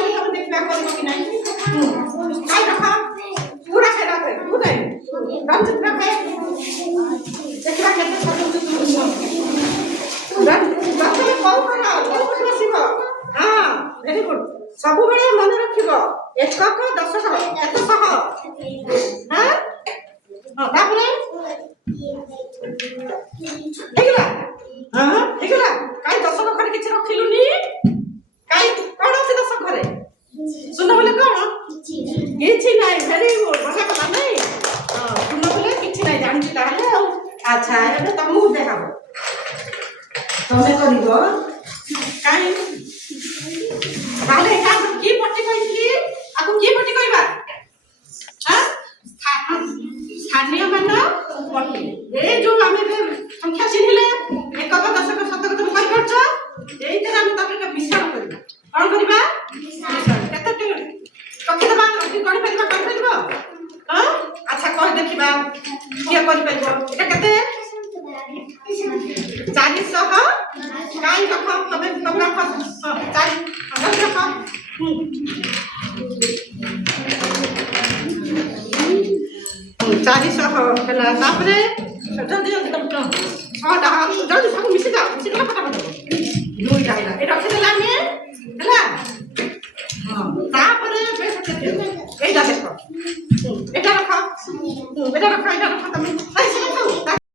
କହିଲି ତମେ ଦେଖିବା କରିବ କି ନାହିଁ କାଇଁ ରଖ ପୁରା ସେ ରଖେ ତୁ ଦେ ରଞ୍ଜିତ ରଖେ ଦେଖିବା କେତେ ପ୍ରଥମେ କଉ କର ବସିବ ହଁ ଭେରି ଗୁଡ୍ ସବୁବେଳେ ମନେ ରଖିବ ଏକକ ଦଶକ ଏତ ଶହ ହଁ ତାପରେ ହେଇଗଲା ହଁ ହେଇଗଲା କାଇଁ ଦଶକ ଘରେ କିଛି ରଖିଲୁନି କାଇଁ କଣ ଅଛି ଦଶକ ଘରେ ଶୂନ ବୋଲେ କଣ କିଛି ନାହିଁ ଭେରି ଗୁଡ୍ ବଢିଆ କଥା ନାଇଁ ଶୂନ ବୋଲେ କିଛି ନାହିଁ ଜାଣିଛୁ ତାହେଲେ ଆଉ ଆଚ୍ଛା ଏବେ ତମକୁ ଦେଖାବ ତମେ କରିବ କାଇଁ ତାହେଲେ ଏଇଟା କି ପଟି କହିଥିଲି ଆକୁ କି ପଟି କହିବା ସ୍ଥାନୀୟ ମାନ ପଟି ଏ ଯୋଉ ଆମେ ସଂଖ୍ୟା ଚିହ୍ନିଲେ ଏକକ ଦଶକ ଶତକ ତମେ କହିପାରୁଛ ଏଇଥିରେ ଆମେ ତାପରେ ମିଶ୍ରଣ କରିବା କଣ କରିବା ମିଶ୍ରଣ କେତେ ରଖିଦେବା କରିପାରିବ ହଁ ଆଚ୍ଛା କହି ଦେଖିବା କିଏ କରିପାରିବ ଏଟା କେତେ 400 କାଇଁ ରଖ ତମେ ରଖ 400 ହେଲା ତାପରେ ଜଲ୍ଦି ଜଲ୍ଦି ତମେ 6ଟା ଜଲ୍ଦି ସବୁ ମିଶିଯାଅ ଫଟାଫଟ ଦୁଇଟା ହେଲା ଏ ରଖିଦେଲା